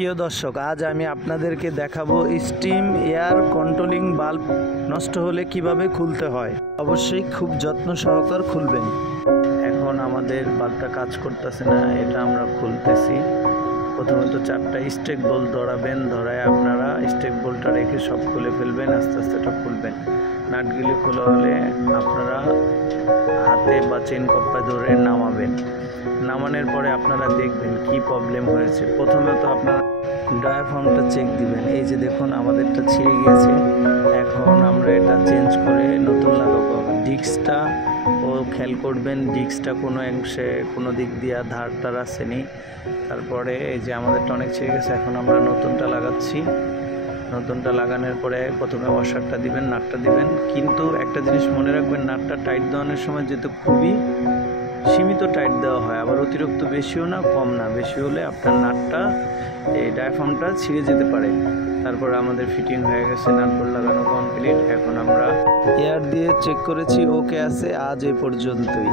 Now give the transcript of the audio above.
প্রিয় দর্শক, আজ আমি আপনাদেরকে দেখাবো স্টিম এয়ার কন্ট্রোলিং বাল্ব নষ্ট হলে কিভাবে খুলতে হয়। অবশ্যই খুব যত্ন সহকারে খুলবেন। এখন আমাদের বাল্বটা কাজ করতেছে না, এটা আমরা খুলতেছি। প্রথমত 4টা স্টেক বোল্ট ধরাবেন, ধরায় আপনারা স্টেক বোল্টটা রেখে সব খুলে ফেলবেন। আস্তে আস্তে এটা খুলবেন। নাটগুলি খোলা হলে আপনারা হাতে বা চেন কপ্পা ধরে নামাবেন। নামানোর পরে আপনারা দেখবেন কি প্রবলেম হয়েছে। প্রথমত আপনারা ডায়াফ্রামটা চেক দিবেন। এই যে দেখুন আমাদেরটা ছিঁড়ে গিয়েছে, এখন আমরা এটা চেঞ্জ করে নতুন লাগাবো। ডিস্কটা ও খেয়াল করবেন, ডিস্কটা কোনো অংশে কোনো দিক দিয়ে ধারটার আসেনি। তারপরে এই যে আমাদেরটা অনেক ছিঁড়ে গেছে, এখন আমরা নতুনটা লাগাচ্ছি। নতুনটা লাগানোর পরে প্রথমে ওয়াশারটা দিবেন, নাটটা দিবেন। কিন্তু একটা জিনিস মনে রাখবেন, নাটটা টাইট দেওয়ানোর সময় যেহেতু খুবই সীমিত টাইট দেওয়া হয়, আবার অতিরিক্ত বেশিও না কম না। বেশি হলে আপনার নাটটা এই ডায়াফ্রামটা ছিঁড়ে যেতে পারে। তারপর আমাদের ফিটিং হয়ে গেছে, নাট বোল্ট লাগানো কমপ্লিট। এখন আমরা এয়ার দিয়ে চেক করেছি, ওকে আছে। আজ এ পর্যন্তই।